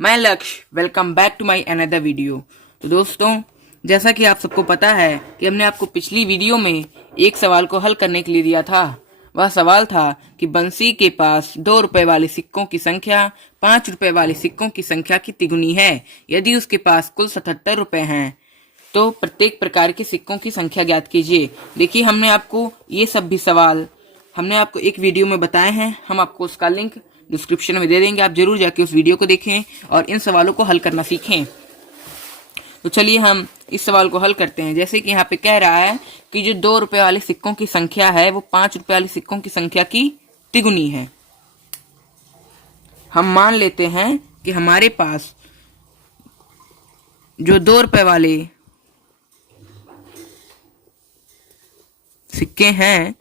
मैं Lakshya, welcome back to my another video. तो दोस्तों, जैसा कि आप सबको पता है कि हमने आपको पिछली वीडियो में एक सवाल को हल करने के लिए दिया था। वह सवाल था कि बंसी के पास 2 रुपए वाले सिक्कों की संख्या 5 रुपए वाले सिक्कों की संख्या की तिगुनी है। यदि उसके पास कुल 77 रुपए हैं तो प्रत्येक प्रकार के सिक्कों की संख्या ज्ञात कीजिए। देखिए, हमने आपको ये सब भी सवाल हमने आपको एक वीडियो में बताए हैं। हम आपको उसका लिंक डिस्क्रिप्शन में दे देंगे, आप जरूर जाके उस वीडियो को देखें और इन सवालों को हल करना सीखें। तो चलिए हम इस सवाल को हल करते हैं। जैसे कि यहाँ पे कह रहा है कि जो 2 रुपए वाले सिक्कों की संख्या है वो 5 रुपए वाले सिक्कों की संख्या की तिगुनी है। हम मान लेते हैं कि हमारे पास जो 2 रुपए वाले सिक्के हैं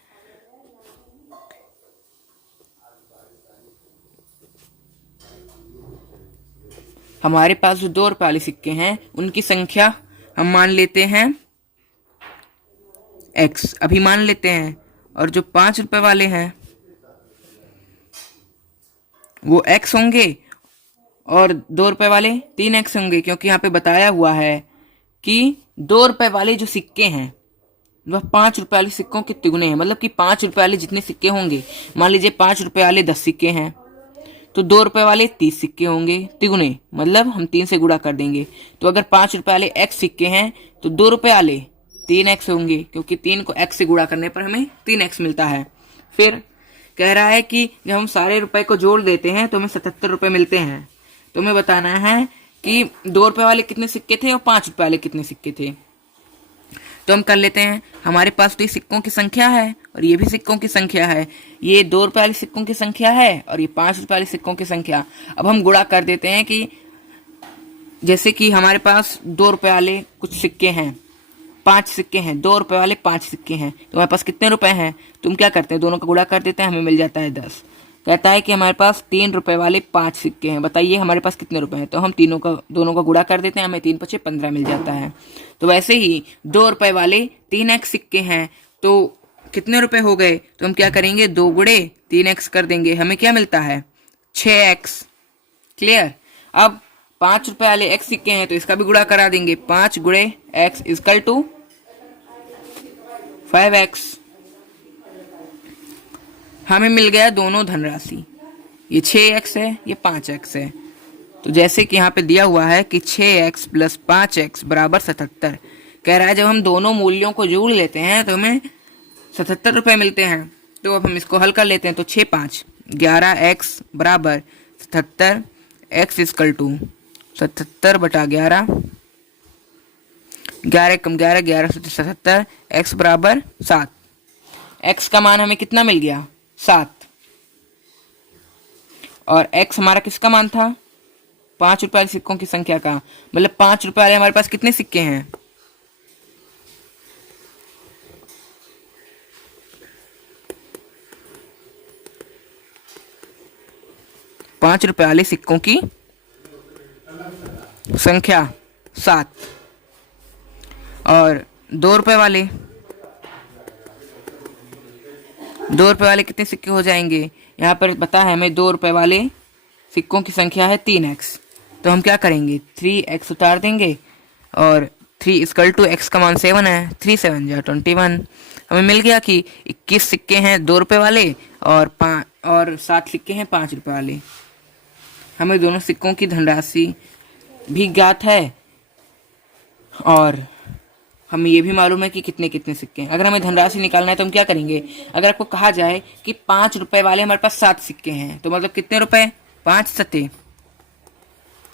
हमारे पास जो 2 रुपए वाले सिक्के हैं उनकी संख्या हम मान लेते हैं x, अभी मान लेते हैं। और जो 5 रुपए वाले हैं वो x होंगे और 2 रुपए वाले 3x होंगे, क्योंकि यहाँ पे बताया हुआ है कि 2 रुपए वाले जो सिक्के हैं वह 5 रुपए वाले सिक्कों के तिगुने हैं। मतलब कि 5 रुपए वाले जितने सिक्के होंगे, मान लीजिए 5 रुपए वाले 10 सिक्के हैं तो 2 रुपए वाले 30 सिक्के होंगे तिगुने, मतलब हम 3 से गुणा कर देंगे। तो अगर 5 रुपए वाले x सिक्के हैं तो 2 रुपए वाले 3x होंगे, क्योंकि 3 को x से गुणा करने पर हमें 3x मिलता है। फिर कह रहा है कि जब हम सारे रुपए को जोड़ देते हैं तो हमें 77 रुपए मिलते हैं। तो हमें बताना है कि 2 रुपए वाले कितने सिक्के थे और 5 रुपए वाले कितने सिक्के थे। तो हम कर लेते हैं, हमारे पास तो ये सिक्कों की संख्या है और ये भी सिक्कों की संख्या है। ये 2 रुपए वाले सिक्कों की संख्या है और ये 5 रुपए वाले सिक्कों की संख्या। अब हम गुणा कर देते हैं कि जैसे कि हमारे पास 2 रुपए वाले कुछ सिक्के हैं, 5 सिक्के हैं, 2 रुपए वाले 5 सिक्के हैं, तो हमारे पास कितने रुपए हैं। तुम क्या करते हैं, दोनों का गुणा कर देते हैं, हमें मिल जाता है 10। कहता है कि हमारे पास 3 रुपए वाले 5 सिक्के हैं, बताइए हमारे पास कितने रुपए हैं। तो हम दोनों का गुणा कर देते हैं, हमें 3 × 5 = 15 मिल जाता है। तो वैसे ही 2 रुपए वाले 3x सिक्के हैं तो कितने रुपए हो गए। तो हम क्या करेंगे, 2 × 3x कर देंगे, हमें क्या मिलता है 6x। क्लियर। अब 5 रुपए वाले x सिक्के हैं तो इसका भी गुणा करा देंगे, 5 × x = 5x। हमें मिल गया दोनों धनराशि, ये 6x है, ये 5x है। तो जैसे कि यहाँ पे दिया हुआ है कि 6x + 5x = 77। कह रहा है जब हम दोनों मूल्यों को जोड़ लेते हैं तो हमें 77 रुपए मिलते हैं। तो अब हम इसको हल कर लेते हैं। तो 6 × 5 = 11x = 77, x = 77/11, 11 × 11 = 11 × 77, x = 7। x का मान हमें कितना मिल गया, 7। और x हमारा किसका मान था, 5 रुपए वाले सिक्कों की संख्या का। मतलब 5 रुपए वाले हमारे पास कितने सिक्के हैं, 5 रुपए वाले सिक्कों की संख्या 7। और 2 रुपए वाले कितने सिक्के हो जाएंगे, यहाँ पर पता है हमें 2 रुपए वाले सिक्कों की संख्या है 3x। तो हम क्या करेंगे, 3x उतार देंगे और 3 = x का मान 7 है, 3 × 7 = 21। हमें मिल गया कि 21 सिक्के हैं 2 रुपए वाले और 7 सिक्के हैं 5 रुपए वाले। हमें दोनों सिक्कों की धनराशि भी ज्ञात है और हमें ये भी मालूम है कि कितने कितने सिक्के हैं। अगर हमें धनराशि निकालना है तो हम क्या करेंगे, अगर आपको कहा जाए कि 5 रुपए वाले हमारे पास 7 सिक्के हैं तो मतलब कितने रुपए, 5 × 7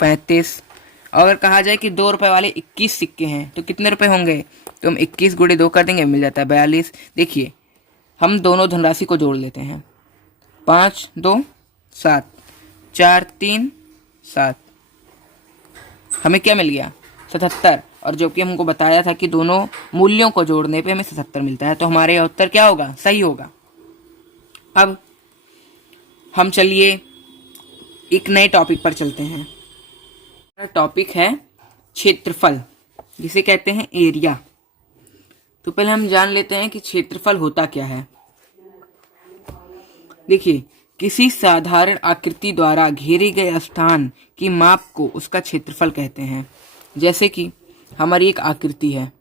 = 35। अगर कहा जाए कि 2 रुपए वाले 21 सिक्के हैं तो कितने रुपए होंगे, तो हम 21 × 2 कर देंगे, मिल जाता है 42। देखिए, हम दोनों धनराशि को जोड़ लेते हैं, 5 × 2 = 7, 4 × 3 = 7, हमें क्या मिल गया, 77। और जो कि हमको बताया था कि दोनों मूल्यों को जोड़ने पे हमें 77 मिलता है, तो हमारे यह उत्तर क्या होगा, सही होगा। अब हम चलिए एक नए टॉपिक पर चलते हैं। टॉपिक है क्षेत्रफल, जिसे कहते हैं एरिया। तो पहले हम जान लेते हैं कि क्षेत्रफल होता क्या है। देखिए, किसी साधारण आकृति द्वारा घेरे गए स्थान की माप को उसका क्षेत्रफल कहते हैं। जैसे कि हमारी एक आकृति है,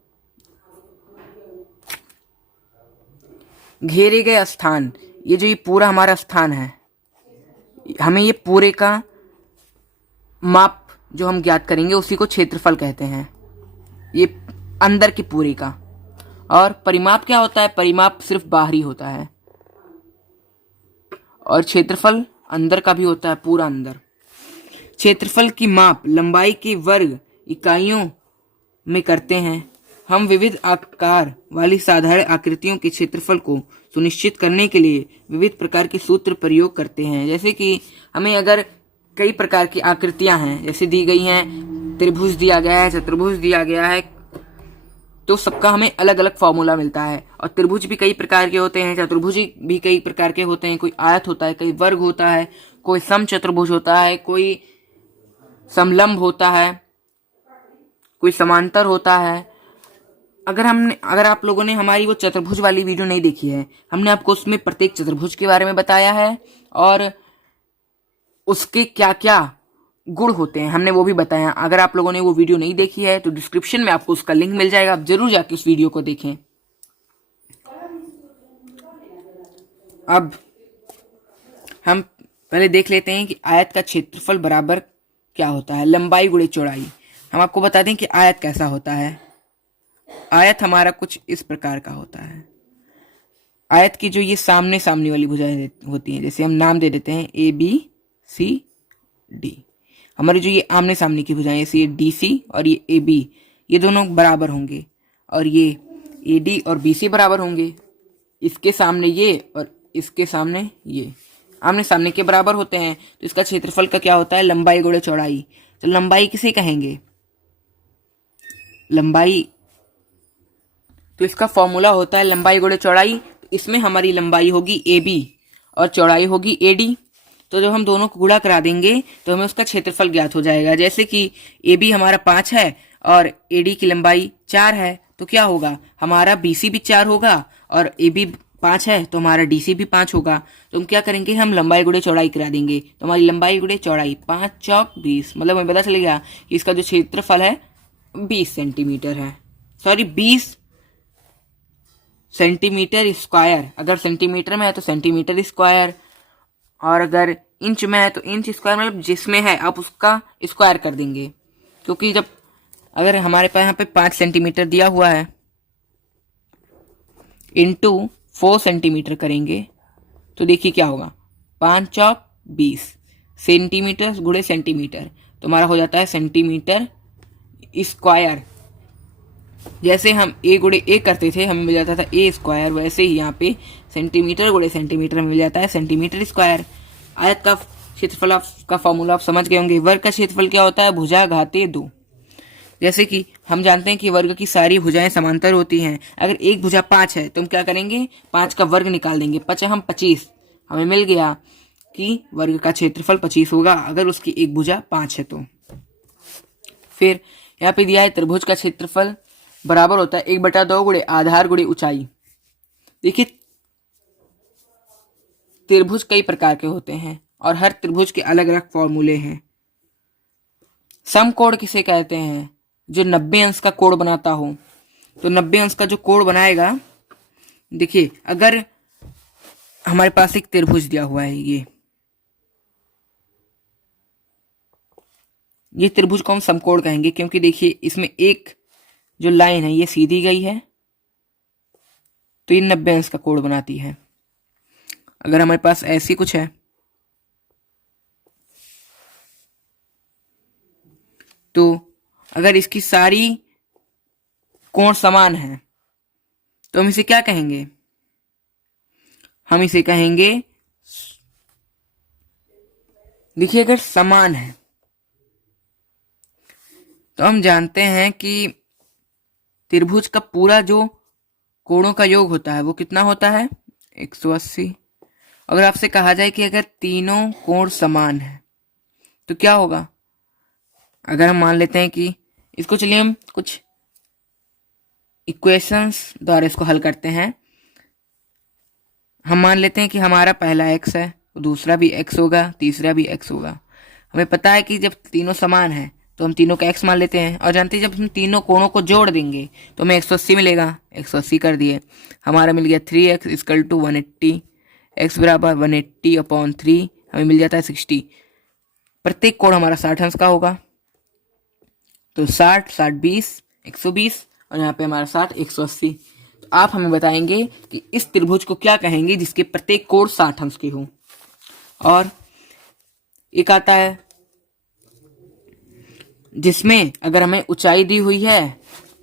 घेरे गए स्थान, ये जो ये पूरा हमारा स्थान है, हमें ये पूरे का माप जो हम ज्ञात करेंगे उसी को क्षेत्रफल कहते हैं, ये अंदर की पूरे का। और परिमाप क्या होता है? परिमाप सिर्फ बाहरी होता है, और क्षेत्रफल अंदर का भी होता है, पूरा अंदर। क्षेत्रफल की माप लंबाई के वर्ग इकाइयों में करते हैं। हम विविध आकार वाली साधारण आकृतियों के क्षेत्रफल को सुनिश्चित करने के लिए विविध प्रकार के सूत्र प्रयोग करते हैं। जैसे कि हमें अगर कई प्रकार की आकृतियां हैं, जैसे दी गई हैं, त्रिभुज दिया गया है, चतुर्भुज दिया गया है, तो सबका हमें अलग अलग फॉर्मूला मिलता है। और त्रिभुज भी कई प्रकार के होते हैं, चतुर्भुज भी कई प्रकार के होते हैं, कोई आयत होता है, कोई वर्ग होता है, कोई समचतुर्भुज होता है, कोई समलंब होता है, कोई समांतर होता है। अगर आप लोगों ने हमारी वो चतुर्भुज वाली वीडियो नहीं देखी है, हमने आपको उसमें प्रत्येक चतुर्भुज के बारे में बताया है और उसके क्या क्या गुण होते हैं हमने वो भी बताया। अगर आप लोगों ने वो वीडियो नहीं देखी है तो डिस्क्रिप्शन में आपको उसका लिंक मिल जाएगा, आप जरूर जाके उस वीडियो को देखें। अब हम पहले देख लेते हैं कि आयत का क्षेत्रफल बराबर क्या होता है, लंबाई गुणे चौड़ाई। हम आपको बता दें कि आयत कैसा होता है। आयत हमारा कुछ इस प्रकार का होता है। आयत की जो ये सामने सामने वाली भुजाएं होती हैं, जैसे हम नाम दे देते हैं ABCD, हमारी जो ये आमने सामने की भुजाएं, जैसे ये DC और ये AB, ये दोनों बराबर होंगे, और ये AD और BC बराबर होंगे। इसके सामने ये और इसके सामने ये आमने सामने के बराबर होते हैं, तो इसका क्षेत्रफल का क्या होता है? लंबाई गुणे चौड़ाई। तो लंबाई किसे कहेंगे? लंबाई, तो इसका फॉर्मूला होता है लंबाई गुणे चौड़ाई। तो इसमें हमारी लंबाई होगी AB और चौड़ाई होगी AD। तो जब हम दोनों को गुणा करा देंगे तो हमें उसका क्षेत्रफल ज्ञात हो जाएगा। जैसे कि AB हमारा 5 है और AD की लंबाई 4 है, तो क्या होगा? हमारा BC भी 4 होगा और AB 5 है तो हमारा DC भी 5 होगा। तो हम क्या करेंगे? हम लंबाई गुणे चौड़ाई करा देंगे। तो हमारी लंबाई गुणे चौड़ाई 5 चौक 20, मतलब हमें पता चलेगा कि इसका जो क्षेत्रफल है 20 सेंटीमीटर है, सॉरी 20 सेंटीमीटर स्क्वायर। अगर सेंटीमीटर में है तो सेंटीमीटर स्क्वायर, और अगर इंच में है तो इंच स्क्वायर, मतलब जिसमें है आप उसका स्क्वायर कर देंगे। क्योंकि जब अगर हमारे पास यहाँ पे 5 सेंटीमीटर दिया हुआ है, इंटू 4 सेंटीमीटर करेंगे तो देखिए क्या होगा, 5 चौक 20 सेंटीमीटर गुणे सेंटीमीटर, तो हमारा हो जाता है सेंटीमीटर स्क्वायर। जैसे हम A गुणे A करते थे हमें मिल जाता था A स्क्वायर, वैसे ही यहाँ पे सेंटीमीटर गुणे सेंटीमीटर मिल जाता है सेंटीमीटर स्क्वायर। आयत का क्षेत्रफल का फॉर्मूला आप समझ गए होंगे। वर्ग का क्षेत्रफल क्या होता है? भुजा घाते 2। जैसे कि हम जानते हैं कि वर्ग की सारी भुजाएं समांतर होती हैं। अगर एक भुजा 5 है तो हम क्या करेंगे? 5 का वर्ग निकाल देंगे, 5 हम 25, हमें मिल गया कि वर्ग का क्षेत्रफल 25 होगा अगर उसकी एक भुजा 5 है तो। फिर यहाँ पे दिया है त्रिभुज का क्षेत्रफल बराबर होता है 1/2 गुणे आधार गुणे ऊंचाई। देखिए त्रिभुज कई प्रकार के होते हैं और हर त्रिभुज के अलग अलग फॉर्मूले हैं। समकोण किसे कहते हैं? जो 90 अंश का कोण बनाता हो। तो 90 अंश का जो कोण बनाएगा, देखिए अगर हमारे पास एक त्रिभुज दिया हुआ है, ये त्रिभुज को हम समकोण कहेंगे, क्योंकि देखिए इसमें एक जो लाइन है ये सीधी गई है तो ये 90 अंश का कोण बनाती है। अगर हमारे पास ऐसी कुछ है तो अगर इसकी सारी कोण समान है तो हम इसे क्या कहेंगे? हम इसे कहेंगे, देखिए अगर समान है तो हम जानते हैं कि त्रिभुज का पूरा जो कोणों का योग होता है वो कितना होता है? 180। अगर आपसे कहा जाए कि अगर तीनों कोण समान है तो क्या होगा? अगर हम मान लेते हैं कि इसको, चलिए हम कुछ इक्वेशंस द्वारा इसको हल करते हैं। हम मान लेते हैं कि हमारा पहला x है दूसरा भी x होगा, तीसरा भी x होगा। हमें पता है कि जब तीनों समान हैं तो हम तीनों का x मान लेते हैं, और जानते हैं जब हम तीनों कोणों को जोड़ देंगे तो हमें 180 मिलेगा। 180 कर दिए, हमारा मिल गया 3x इक्वल टू 180। x बराबर 180/3 हमें मिल जाता है 60। प्रत्येक कोण हमारा 60 अंश का होगा, तो 60 60 20 120, और यहाँ पे हमारा 60 180। तो आप हमें बताएंगे कि इस त्रिभुज को क्या कहेंगे जिसके प्रत्येक कोण 60 अंश के हो। और एक आता है जिसमें अगर हमें ऊंचाई दी हुई है,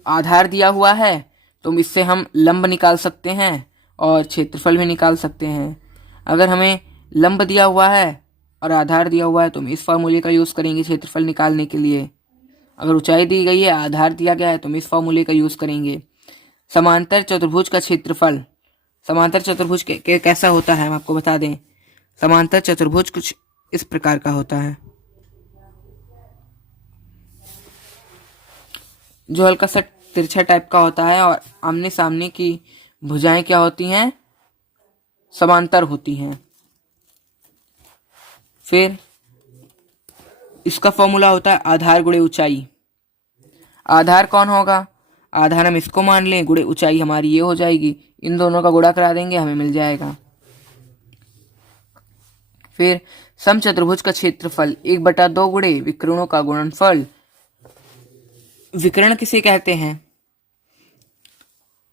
आधार दिया हुआ है, तो इससे हम लंब निकाल सकते हैं और क्षेत्रफल भी निकाल सकते हैं। अगर हमें लंब दिया हुआ है और आधार दिया हुआ है तो हम इस फॉर्मूले का यूज़ करेंगे क्षेत्रफल निकालने के लिए। अगर ऊंचाई दी गई है, आधार दिया गया है, तो हम इस फॉर्मूले का यूज़ करेंगे। समांतर चतुर्भुज का क्षेत्रफल, समांतर चतुर्भुज कैसा होता है हम आपको बता दें। समांतर चतुर्भुज कुछ इस प्रकार का होता है, जो हल्का सा तिरछा टाइप का होता है, और आमने सामने की भुजाएं क्या होती हैं, समांतर होती हैं। फिर इसका फॉर्मूला होता है आधार गुणे ऊंचाई। आधार कौन होगा, आधार हम इसको मान लें, गुणे ऊंचाई हमारी ये हो जाएगी। इन दोनों का गुणा करा देंगे, हमें मिल जाएगा। फिर समचतुर्भुज का क्षेत्रफल 1/2 गुणे विकर्णों का गुणनफल। विकर्ण किसे कहते हैं,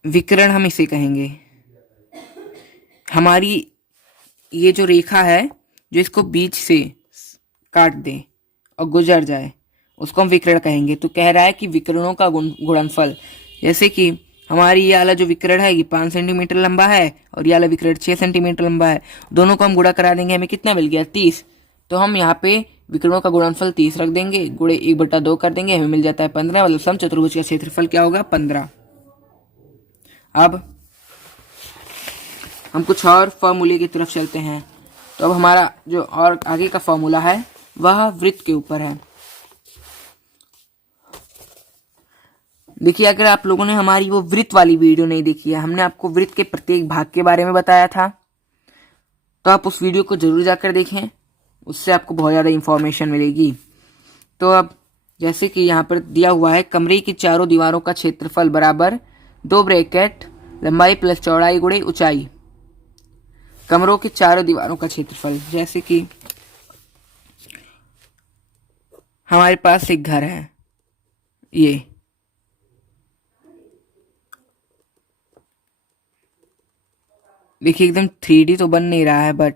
विकर्ण हम इसे कहेंगे, हमारी ये जो रेखा है जो इसको बीच से काट दे और गुजर जाए, उसको हम विकर्ण कहेंगे। तो कह रहा है कि विकर्णों का गुणनफल, जैसे कि हमारी ये वाला जो विकर्ण है ये 5 सेंटीमीटर लंबा है और ये वाला विकर्ण 6 सेंटीमीटर लंबा है, दोनों को हम गुणा करा देंगे, हमें कितना मिल गया 30। तो हम यहाँ पे विकर्णों का गुणनफल 30 रख देंगे, गुणे 1/2 कर देंगे, हमें मिल जाता है 15। मतलब समचतुर्भुज का क्षेत्रफल क्या होगा, 15। अब हम कुछ और फॉर्मूले की तरफ चलते हैं। तो अब हमारा जो और आगे का फॉर्मूला है वह वृत्त के ऊपर है। देखिए, अगर आप लोगों ने हमारी वो वृत्त वाली वीडियो नहीं देखी है, हमने आपको वृत्त के प्रत्येक भाग के बारे में बताया था, तो आप उस वीडियो को जरूर जाकर देखें, उससे आपको बहुत ज़्यादा इंफॉर्मेशन मिलेगी। तो अब जैसे कि यहाँ पर दिया हुआ है, कमरे की चारों दीवारों का क्षेत्रफल बराबर 2 ब्रैकेट लंबाई प्लस चौड़ाई गुणे ऊंचाई। कमरों की चारों दीवारों का क्षेत्रफल, जैसे कि हमारे पास एक घर है, ये देखिए एकदम 3D तो बन नहीं रहा है, बट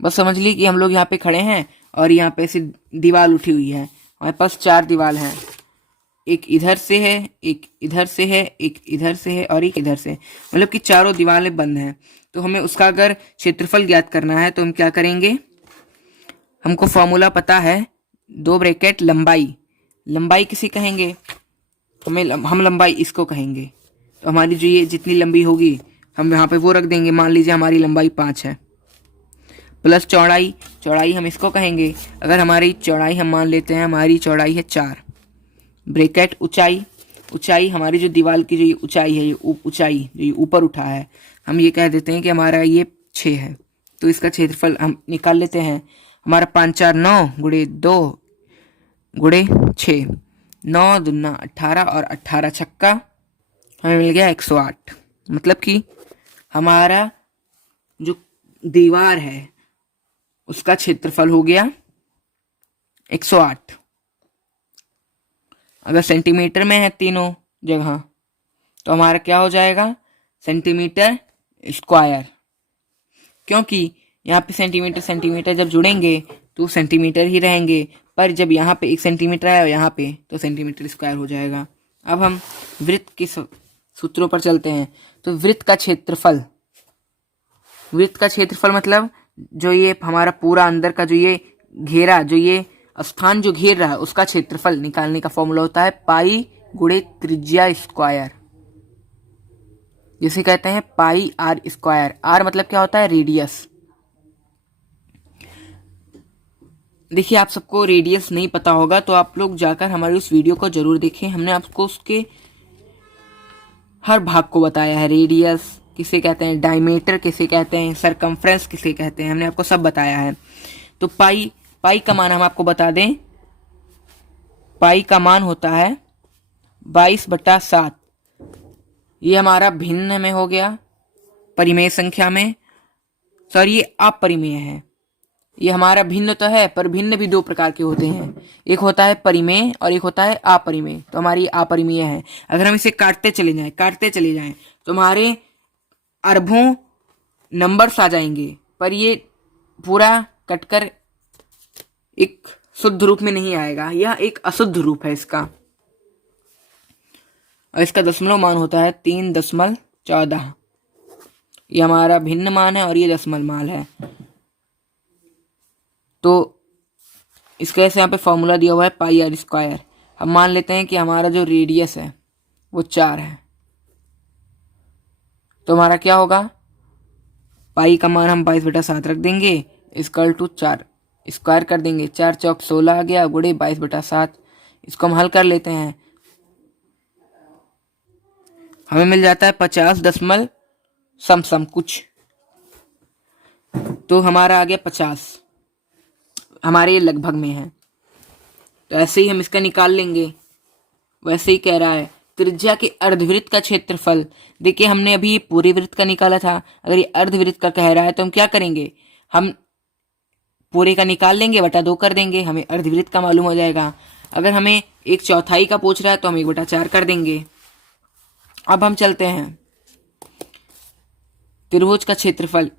बस समझ लीजिए कि हम लोग यहाँ पे खड़े हैं और यहाँ पे ऐसी दीवार उठी हुई है। हमारे पास 4 दीवार हैं, एक इधर से है, एक इधर से है, एक इधर से है और एक इधर से, मतलब कि चारों दीवारें बंद हैं। तो हमें उसका अगर क्षेत्रफल ज्ञात करना है तो हम क्या करेंगे, हमको फॉर्मूला पता है, 2 ब्रैकेट लंबाई, लंबाई किसी कहेंगे, हम लंबाई इसको कहेंगे। तो हमारी जो ये जितनी लंबी होगी हम यहाँ पे वो रख देंगे, मान लीजिए हमारी लंबाई 5 है, प्लस चौड़ाई, चौड़ाई हम इसको कहेंगे। अगर हमारी चौड़ाई हम मान लेते हैं हमारी चौड़ाई है 4, ब्रैकेट ऊंचाई, ऊंचाई हमारी जो दीवार की जो ये ऊंचाई है, ये ऊंचाई जो ये ऊपर उठा है, हम ये कह देते हैं कि हमारा ये 6 है। तो इसका क्षेत्रफल हम निकाल लेते हैं, हमारा 5 4 9 गुणे 2 गुणे 6, 9 दूना 18 और 18 छक्का, हमें मिल गया 108। मतलब कि हमारा जो दीवार है उसका क्षेत्रफल हो गया 108। अगर सेंटीमीटर में है तीनों जगह तो हमारा क्या हो जाएगा, सेंटीमीटर स्क्वायर, क्योंकि यहाँ पे सेंटीमीटर सेंटीमीटर जब जुड़ेंगे तो सेंटीमीटर ही रहेंगे, पर जब यहाँ पे 1 सेंटीमीटर है और यहाँ पे तो सेंटीमीटर स्क्वायर हो जाएगा। अब हम वृत्त के सूत्रों पर चलते हैं। तो वृत्त का क्षेत्रफल, वृत्त का क्षेत्रफल मतलब जो ये हमारा पूरा अंदर का जो ये घेरा, जो ये स्थान जो घेर रहा है, उसका क्षेत्रफल निकालने का फॉर्मूला होता है पाई गुणे त्रिज्या स्क्वायर, जिसे कहते हैं पाई आर स्क्वायर। आर मतलब क्या होता है, रेडियस। देखिए, आप सबको रेडियस नहीं पता होगा तो आप लोग जाकर हमारी उस वीडियो को जरूर देखें, हमने आपको उसके हर भाग को बताया है। रेडियस किसे कहते हैं, डायमीटर किसे कहते हैं, सरकमफ्रेंस किसे कहते हैं, हमने आपको सब बताया है। तो पाई का मान हम आपको बता दें, पाई का मान होता है 22/7। ये हमारा भिन्न में हो गया, परिमेय संख्या में। सॉरी, ये अपरिमेय है। ये हमारा भिन्न तो है, पर भिन्न भी दो प्रकार के होते हैं, एक होता है परिमेय और एक होता है अपरिमेय। तो हमारी अपरिमेय है। अगर हम इसे काटते चले जाएं तो हमारे अरबों नंबर्स आ जाएंगे, पर ये पूरा कटकर एक शुद्ध रूप में नहीं आएगा, यह एक अशुद्ध रूप है इसका। और इसका दशमलव मान होता है 3.14। ये हमारा भिन्न मान है और ये दशमलव मान है। तो इसके ऐसे यहाँ पे फॉर्मूला दिया हुआ है πr²। हम मान लेते हैं कि हमारा जो रेडियस है वो 4 है, तो हमारा क्या होगा, पाई का मान हम 22/7 रख देंगे, इक्वल टू 4 स्क्वायर कर देंगे, 4 चौक 16 आ गया, गुणे 22/7। इसको हम हल कर लेते हैं, हमें मिल जाता है 50 दशमलव सम कुछ। तो हमारा आ गया 50, हमारे ये लगभग में है। तो ऐसे ही हम इसका निकाल लेंगे। वैसे ही कह रहा है त्रिज्या के अर्धवृत्त का क्षेत्रफल। देखिए, हमने अभी पूरे वृत्त का निकाला था, अगर ये अर्धवृत्त का कह रहा है तो हम क्या करेंगे, हम पूरे का निकाल लेंगे, बटा 2 कर देंगे, हमें अर्धवृत्त का मालूम हो जाएगा। अगर हमें 1/4 का पूछ रहा है तो हम 1/4 कर देंगे। अब हम चलते हैं त्रिभुज का क्षेत्रफल।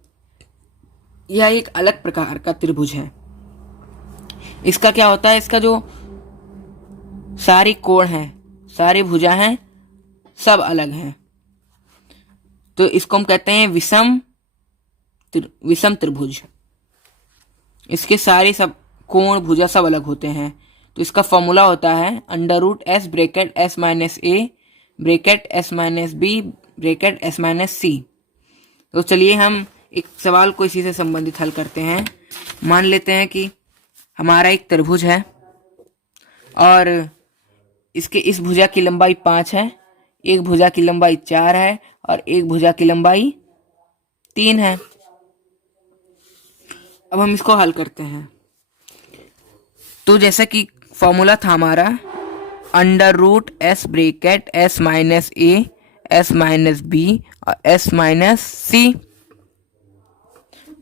यह एक अलग प्रकार का त्रिभुज है। इसका क्या होता है, इसका जो सारे कोण हैं, सारे भुजा हैं, सब अलग हैं। तो इसको हम कहते हैं विषम त्रिभुज। इसके सारे सब कोण भुजा सब अलग होते हैं। तो इसका फॉर्मूला होता है √s bracket s minus a bracket s minus b bracket s minus c। तो चलिए हम एक सवाल को इसी से संबंधित हल करते हैं। मान लेते हैं कि हमारा एक त्रिभुज है और इसके इस भुजा की लंबाई 5 है, एक भुजा की लंबाई 4 है और एक भुजा की लंबाई 3 है। अब हम इसको हल करते हैं। तो जैसा कि फॉर्मूला था हमारा √s bracket s minus a s minus b और s माइनस c।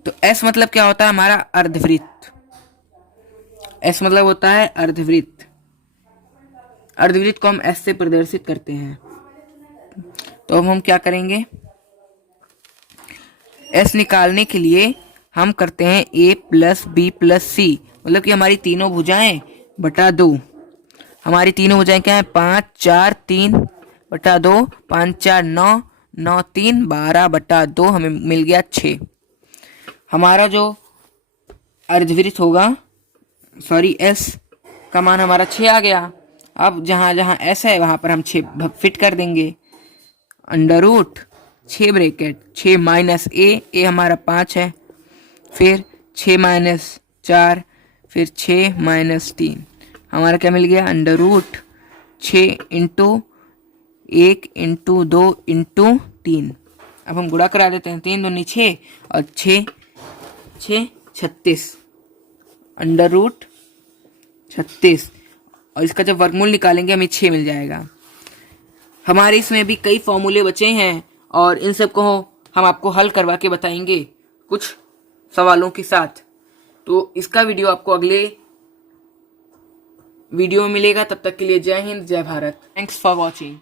तो s मतलब क्या होता है, हमारा अर्धवृत्त। s मतलब होता है अर्धवृत्त। अर्धवृत्त को हम s से प्रदर्शित करते हैं। तो अब हम क्या करेंगे, s निकालने के लिए हम करते हैं a plus b plus c, मतलब कि हमारी तीनों भुजाएं बटा 2। हमारी तीनों भुजाएं क्या है, 5 4 3 बटा 2, 5 4 9 9 3 12 बटा 2, हमें मिल गया 6। हमारा जो अर्धवृत्त होगा, सॉरी s का मान हमारा 6 आ गया। अब जहां जहां s है वहां पर हम 6 फिट कर देंगे। √6 ब्रैकेट 6 माइनस a हमारा 5 है, फिर 6 माइनस 4, फिर 6 माइनस 3, हमारा क्या मिल गया, √6 इंटू 1 इंटू 2 इंटू 3। अब हम गुणा करा देते हैं, 3 दूनी 6 और 6 36, √36। और इसका जब वर्गमूल निकालेंगे हमें 6 मिल जाएगा। हमारे इसमें भी कई फॉर्मूले बचे हैं और इन सब को हम आपको हल करवा के बताएंगे कुछ सवालों के साथ। तो इसका वीडियो आपको अगले वीडियो में मिलेगा। तब तक के लिए जय हिंद, जय भारत। Thanks for watching.